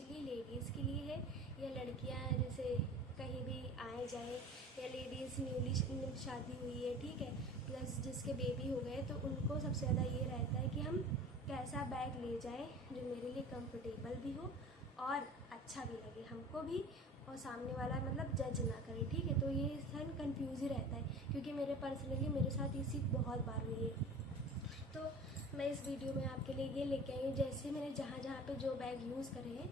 Specially ladies के लिए है, या लड़कियां जैसे कहीं भी आए जाए, या लेडीज़ न्यूली शादी हुई है, ठीक है, प्लस जिसके बेबी हो गए, तो उनको सबसे ज़्यादा ये रहता है कि हम कैसा बैग ले जाएं जो मेरे लिए कंफर्टेबल भी हो और अच्छा भी लगे हमको भी, और सामने वाला मतलब जज ना करे, ठीक है। तो ये सन कन्फ्यूज़ ही रहता है, क्योंकि पर्सनली मेरे साथ ये चीज़ बहुत बार हुई है। तो मैं इस वीडियो में आपके लिए ये लेके आई हूँ, जैसे मैंने जहाँ जहाँ पे जो बैग यूज़ करे हैं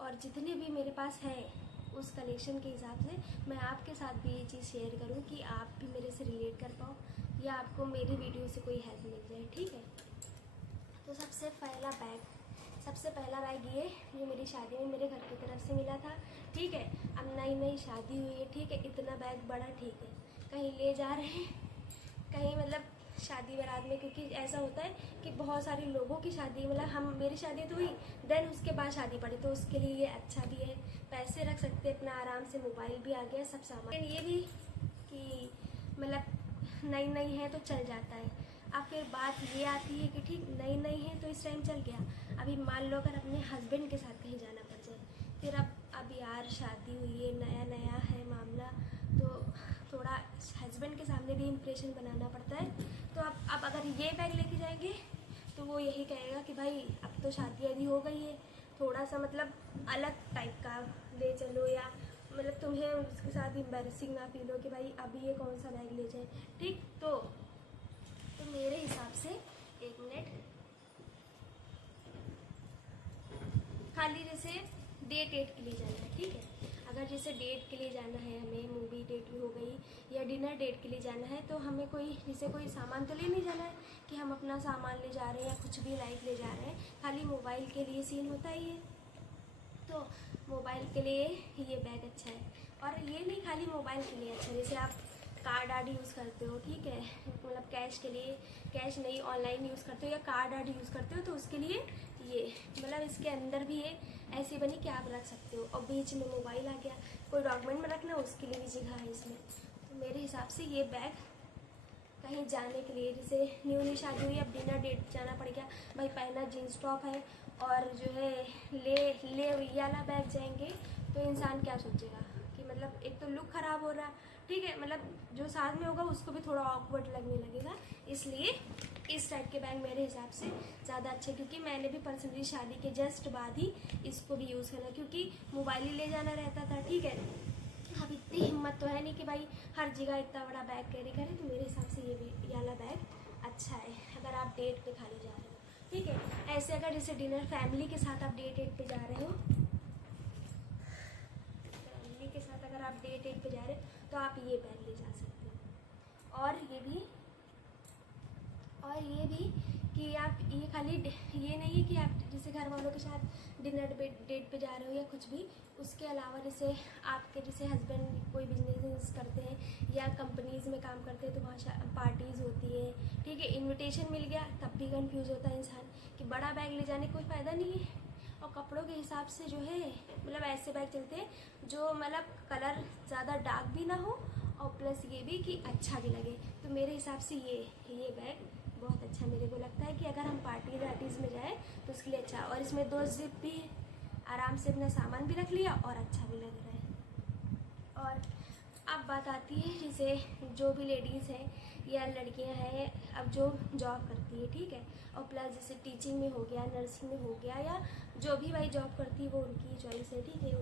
और जितने भी मेरे पास है उस कलेक्शन के हिसाब से मैं आपके साथ भी ये चीज़ शेयर करूँ कि आप भी मेरे से रिलेट कर पाओ या आपको मेरी वीडियो से कोई हेल्प मिल जाए, ठीक है। तो सबसे पहला बैग ये जो मेरी शादी में मेरे घर की तरफ से मिला था, ठीक है। अब नई नई शादी हुई है, ठीक है, इतना बैग बड़ा ठीक है, कहीं ले जा रहे हैं, कहीं मतलब शादी बारात में, क्योंकि ऐसा होता है कि बहुत सारे लोगों की शादी, मतलब मेरी शादी तो हुई, देन उसके बाद शादी पड़ी, तो उसके लिए ये अच्छा भी है, पैसे रख सकते हैं अपना आराम से, मोबाइल भी आ गया, सब सामान। लेकिन ये भी कि मतलब नई नई है तो चल जाता है। अब फिर बात ये आती है कि ठीक नई नई है तो इस टाइम चल गया, अभी मान लो अगर अपने हस्बैंड के साथ कहीं जाना पड़ जाए, फिर अब यार शादी हुई है, नया नया है मामला, तो थोड़ा हस्बैंड के सामने भी इम्प्रेशन बनाना पड़ता है। तो अब अगर ये बैग लेके जाएंगे तो वो यही कहेगा कि भाई अब तो शादी अभी हो गई है, थोड़ा सा मतलब अलग टाइप का ले चलो, या मतलब तुम्हें उसके साथ एम्बैरेसिंग ना फील हो कि भाई अभी ये कौन सा बैग ले जाए, ठीक। तो मेरे हिसाब से एक मिनट, खाली जैसे डेट के लिए जाना है, ठीक है, अगर जैसे डेट के लिए जाना है, हमें मूवी डेट भी हो गई या डिनर डेट के लिए जाना है, तो हमें कोई सामान तो ले नहीं जाना है कि हम अपना सामान ले जा रहे हैं या कुछ भी लाइक ले जा रहे हैं, खाली मोबाइल के लिए सीन होता ही है। तो मोबाइल के लिए ये बैग अच्छा है, और ये नहीं खाली मोबाइल के लिए अच्छा, जैसे आप कार्ड आर्ड यूज़ करते हो, ठीक है, मतलब कैश के लिए, कैश नहीं ऑनलाइन यूज़ करते हो या कार्ड आर्ड यूज़ करते हो, तो उसके लिए ये मतलब इसके अंदर भी ये ऐसी बनी कि आप रख सकते हो, और बीच में मोबाइल आ गया, कोई डॉक्यूमेंट में रखना उसके लिए भी जगह है इसमें। तो मेरे हिसाब से ये बैग कहीं जाने के लिए, जैसे न्यूली शादी हुई, अब डिनर डेट जाना पड़ गया, भाई पहना जीन्स टॉप है और जो है ले वाला बैग जाएंगे, तो इंसान क्या सोचेगा कि मतलब एक तो लुक ख़राब हो रहा, ठीक है, मतलब जो साथ में होगा उसको भी थोड़ा ऑकवर्ड लगने लगेगा, इसलिए इस टाइप के बैग मेरे हिसाब से ज़्यादा अच्छे, क्योंकि मैंने भी पर्सनली शादी के जस्ट बाद ही इसको भी यूज़ करना, क्योंकि मोबाइल ही ले जाना रहता था, ठीक है। अब इतनी हिम्मत तो है नहीं कि भाई हर जगह इतना बड़ा बैग कैरी करें, तो मेरे हिसाब से ये वाला बैग अच्छा है अगर आप डेट पे खाली जा रहे हो, ठीक है। ऐसे अगर जैसे डिनर फैमिली के साथ आप डेट पे जा रहे हो, फैमिली के साथ अगर आप डेट पे जा रहे हो तो आप ये बैग ले जा सकते हो। और ये भी कि आप ये खाली ये नहीं है कि आप जैसे घर वालों के साथ डिनर डेट पे जा रहे हो या कुछ भी, उसके अलावा जैसे आपके जैसे हस्बैंड कोई बिजनेस करते हैं या कंपनीज़ में काम करते हैं, तो वहाँ पार्टीज़ होती है, ठीक है, इनविटेशन मिल गया, तब भी कंफ्यूज होता है इंसान कि बड़ा बैग ले जाने का कोई फ़ायदा नहीं है। और कपड़ों के हिसाब से जो है मतलब ऐसे बैग चलते हैं जो मतलब कलर ज़्यादा डार्क भी ना हो, और प्लस ये भी कि अच्छा भी लगे। तो मेरे हिसाब से ये बैग बहुत अच्छा मेरे को लगता है कि अगर हम पार्टी वार्टीज़ में जाए तो उसके लिए अच्छा, और इसमें 2 जिप भी है, आराम से अपना सामान भी रख लिया और अच्छा भी लग रहा है। और अब बात आती है जैसे जो भी लेडीज़ हैं या लड़कियां हैं अब जो जॉब करती है, ठीक है, और प्लस जैसे टीचिंग में हो गया, नर्सिंग में हो गया, या जो भी भाई जॉब करती है वो उनकी चॉइस है, ठीक है,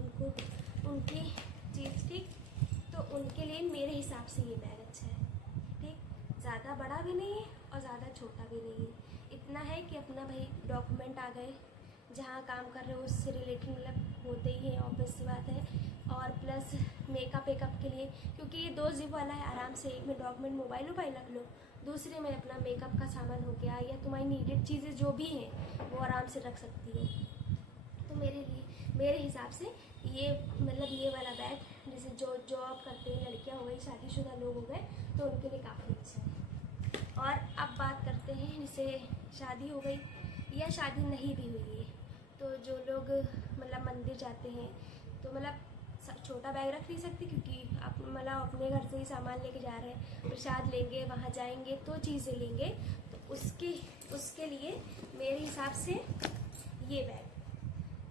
उनकी चीज़, ठीक। तो उनके लिए मेरे हिसाब से ये बैग अच्छा है, ठीक, ज़्यादा बड़ा भी नहीं है और ज़्यादा छोटा भी नहीं है, इतना है कि अपना भाई डॉक्यूमेंट आ गए, जहाँ काम कर रहे हो उससे रिलेटेड मतलब होते ही है, ऑब्वियस सी बात है, और प्लस मेकअप वेकअप के लिए, क्योंकि ये 2 जिप वाला है, आराम से एक में डॉक्यूमेंट मोबाइल रख लो, दूसरे में अपना मेकअप का सामान हो गया या तुम्हारी नीडेड चीज़ें जो भी हैं वो आराम से रख सकती हो। तो मेरे हिसाब से ये मतलब ये वाला बैग जैसे जो जॉब करते हैं लड़कियां हो गई, शादीशुदा लोग हो गए, तो उनके लिए काफ़ी अच्छा है। और अब बात करते हैं जैसे शादी हो गई या शादी नहीं भी हुई है, तो जो लोग मतलब मंदिर जाते हैं तो मतलब छोटा बैग रख नहीं सकते, क्योंकि आप मतलब अपने घर से ही सामान लेके जा रहे हैं, प्रसाद लेंगे, वहाँ जाएंगे तो चीज़ें लेंगे, तो उसके लिए मेरे हिसाब से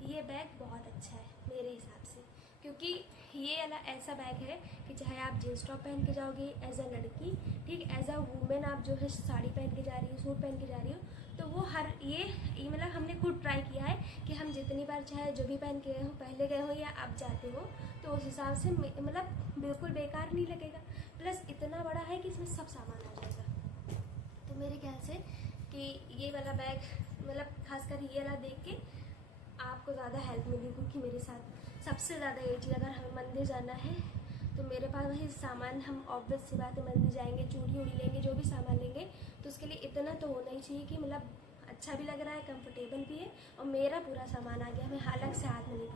ये बैग बहुत अच्छा है मेरे हिसाब से, क्योंकि ये ऐसा बैग है कि चाहे आप जीन्स टॉप पहन के जाओगे एज अ लड़की, ठीक, एज अ वुमेन आप जो है साड़ी पहन के जा रही हो, सूट पहन के जा रही हो, तो वो हर ये मतलब हमने खुद ट्राई किया है कि हम जितनी बार चाहे जो भी पहन के गए हो, पहले गए हो या आप जाते हो, तो उस हिसाब से मतलब बिल्कुल बेकार नहीं लगेगा। प्लस इतना बड़ा है कि इसमें सब सामान आ जाएगा। तो मेरे ख्याल से कि ये वाला बैग मतलब खासकर ये वाला देख के आपको ज़्यादा हेल्प मिली, क्योंकि मेरे साथ सबसे ज़्यादा ये चीज़, अगर हमें मंदिर जाना है तो मेरे पास वही सामान, हम ऑब्वियस सी बात है मंदिर जाएंगे, चूड़ी उड़ी लेंगे, जो भी सामान लेंगे, तो उसके लिए इतना तो होना ही चाहिए कि मतलब अच्छा भी लग रहा है, कंफर्टेबल भी है, और मेरा पूरा सामान आ गया, हमें अलग से हाथ में नहीं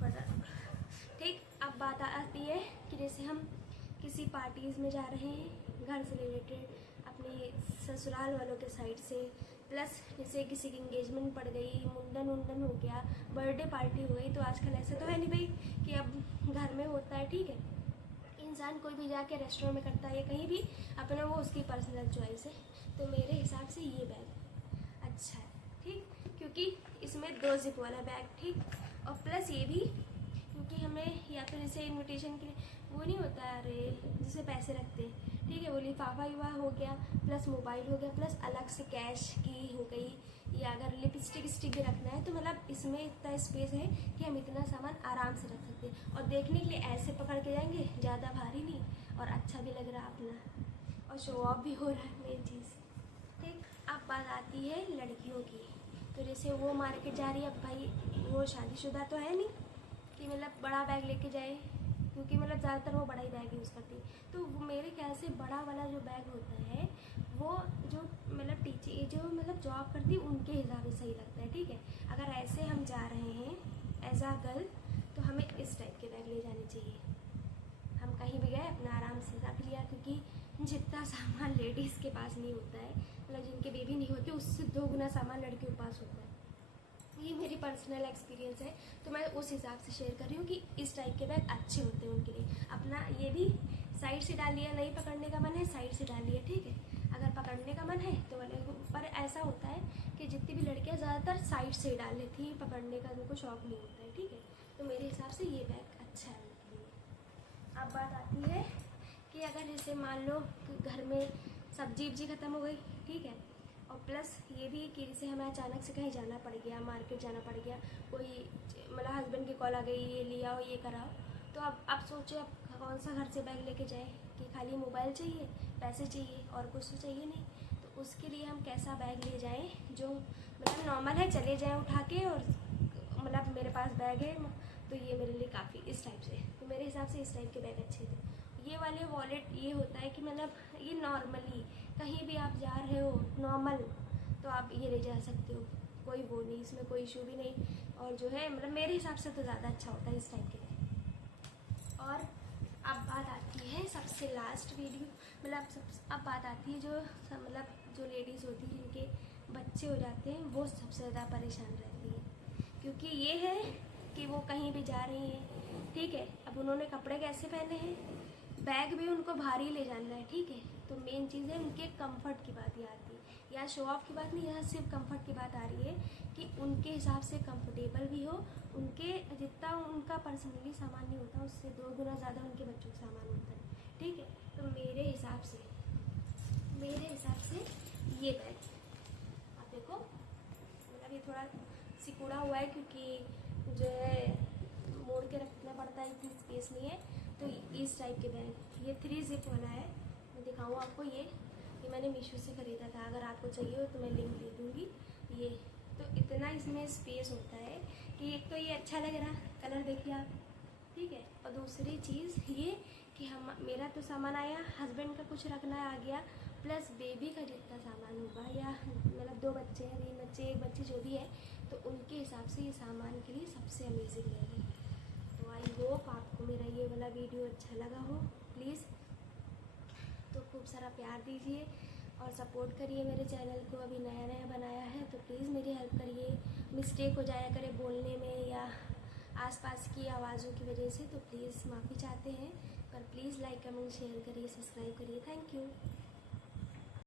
पड़ रहा। ठीक, अब बात आती है कि जैसे हम किसी पार्टीज़ में जा रहे हैं घर से रिलेटेड, अपने ससुराल वालों के साइड से, प्लस जैसे किसी की इंगेजमेंट पड़ गई, मुंडन उंडन हो गया, बर्थडे पार्टी हो गई, तो आजकल ऐसा तो है नहीं भाई कि अब घर में होता है, ठीक है, इंसान कोई भी जाके रेस्टोरेंट में करता है या कहीं भी, अपना वो उसकी पर्सनल चॉइस है। तो मेरे हिसाब से ये बैग अच्छा है, ठीक, क्योंकि इसमें 2 जिप वाला बैग, ठीक, और प्लस ये भी क्योंकि हमें या फिर जैसे इनविटेशन के लिए वो नहीं होता है, अरे जिसे पैसे रखते हैं, ठीक है, वो लिफाफा युवा हो गया, प्लस मोबाइल हो गया, प्लस अलग से कैश की हो गई, या अगर लिपस्टिक स्टिक भी रखना है तो मतलब इसमें इतना स्पेस है कि हम इतना सामान आराम से रख सकते हैं, और देखने के लिए ऐसे पकड़ के जाएंगे, ज़्यादा भारी नहीं, और अच्छा भी लग रहा है अपना, और शो ऑफ भी हो रहा है मेन चीज़। ठीक, अब बात आती है लड़कियों की। तो जैसे वो मार्केट जा रही है, अब भाई वो शादीशुदा तो है नहीं कि मतलब बड़ा बैग लेके जाए, क्योंकि मतलब ज़्यादातर वो बड़ा ही बैग यूज़ करती है। तो वो मेरे ख्याल से बड़ा वाला जो बैग होता है वो जो मतलब टीचर जो मतलब जॉब करती है उनके हिसाब से सही लगता है, ठीक है। अगर ऐसे हम जा रहे हैं एज आ गर्ल तो हमें इस टाइप के बैग ले जाने चाहिए। हम कहीं भी गए अपना आराम से रख लिया, क्योंकि जितना सामान लेडीज़ के पास नहीं होता है, मतलब जिनके बेबी नहीं होते उससे 2 गुना सामान लड़कियों के पास होता है। ये मेरी पर्सनल एक्सपीरियंस है, तो मैं उस हिसाब से शेयर कर रही हूँ कि इस टाइप के बैग अच्छे होते हैं उनके लिए। अपना ये भी साइड से डाल लिया, नहीं पकड़ने का मन है साइड से डाल लिया, ठीक है। अगर पकड़ने का मन है तो वाले, पर ऐसा होता है कि जितनी भी लड़कियाँ ज़्यादातर साइड से ही डाल लेती हैं, पकड़ने का उनको शौक नहीं होता है, ठीक है। तो मेरे हिसाब से ये बैग अच्छा है उनके लिए। अब बात आती है कि अगर जैसे मान लो घर में सब्जी वब्जी ख़त्म हो गई, ठीक है, और प्लस ये भी कि जैसे हमें अचानक से कहीं जाना पड़ गया, मार्केट जाना पड़ गया, कोई मतलब हस्बैंड की कॉल आ गई, ये ले आओ ये कराओ, तो अब सोचो अब कौन सा घर से बैग लेके जाए, कि खाली मोबाइल चाहिए, पैसे चाहिए और कुछ तो चाहिए नहीं। तो उसके लिए हम कैसा बैग ले जाएं जो मतलब नॉर्मल है, चले जाएं उठा के, और मतलब मेरे पास बैग है तो ये मेरे लिए काफ़ी इस टाइप से। तो मेरे हिसाब से इस टाइप के बैग अच्छे थे। ये वाले वॉलेट ये होता है कि मतलब ये नॉर्मली कहीं भी आप जा रहे हो नॉर्मल तो आप ये ले जा सकते हो, कोई वो नहीं, इसमें कोई इशू भी नहीं, और जो है मतलब मेरे हिसाब से तो ज़्यादा अच्छा होता है इस टाइप के लिए। और अब बात आती है सबसे लास्ट वीडियो, मतलब अब बात आती है जो मतलब जो लेडीज़ होती हैं जिनके बच्चे हो जाते हैं वो सबसे ज़्यादा परेशान रहती है, क्योंकि ये है कि वो कहीं भी जा रही हैं, ठीक है, अब उन्होंने कपड़े कैसे पहने हैं, बैग भी उनको भारी ले जाना है, ठीक है। तो मेन चीज़ है उनके कंफर्ट की बात ये आती है, या शो ऑफ की बात नहीं, यहाँ सिर्फ कंफर्ट की बात आ रही है कि उनके हिसाब से कंफर्टेबल भी हो, उनके जितना उनका पर्सनली सामान नहीं होता उससे 2 गुना ज़्यादा उनके बच्चों का सामान होता है, ठीक है। तो मेरे हिसाब से ये बैग आप देखो, मतलब ये थोड़ा सिकुड़ा हुआ है क्योंकि जो है मोड़ के रखना पड़ता है, इतनी स्पेस नहीं है। तो इस टाइप के बैग, ये 3 जिप वाला है, मैं दिखाऊँ आपको। ये मैंने मीशो से ख़रीदा था, अगर आपको चाहिए हो तो मैं लिंक दे दूँगी। ये तो इतना इसमें स्पेस होता है कि एक तो ये अच्छा लग रहा है, कलर देखिए आप, ठीक है, और दूसरी चीज़ ये कि हम मेरा तो सामान आया, हस्बैंड का कुछ रखना आ गया, प्लस बेबी का जितना सामान होगा, या मतलब 2 बच्चे हैं, 3 बच्चे, 1 बच्ची जो भी है, तो उनके हिसाब से ये सामान के लिए सबसे अमेजिंग रहेगी। तो आई होप आपको मेरा ये वाला वीडियो अच्छा लगा हो। प्लीज़ तो खूब सारा प्यार दीजिए और सपोर्ट करिए मेरे चैनल को, अभी नया नया बनाया है तो प्लीज़ मेरी हेल्प करिए। मिस्टेक हो जाया करे बोलने में या आसपास की आवाज़ों की वजह से, तो प्लीज़ माफ़ी चाहते हैं, पर प्लीज़ लाइक कमेंट शेयर करिए, सब्सक्राइब करिए। Thank you.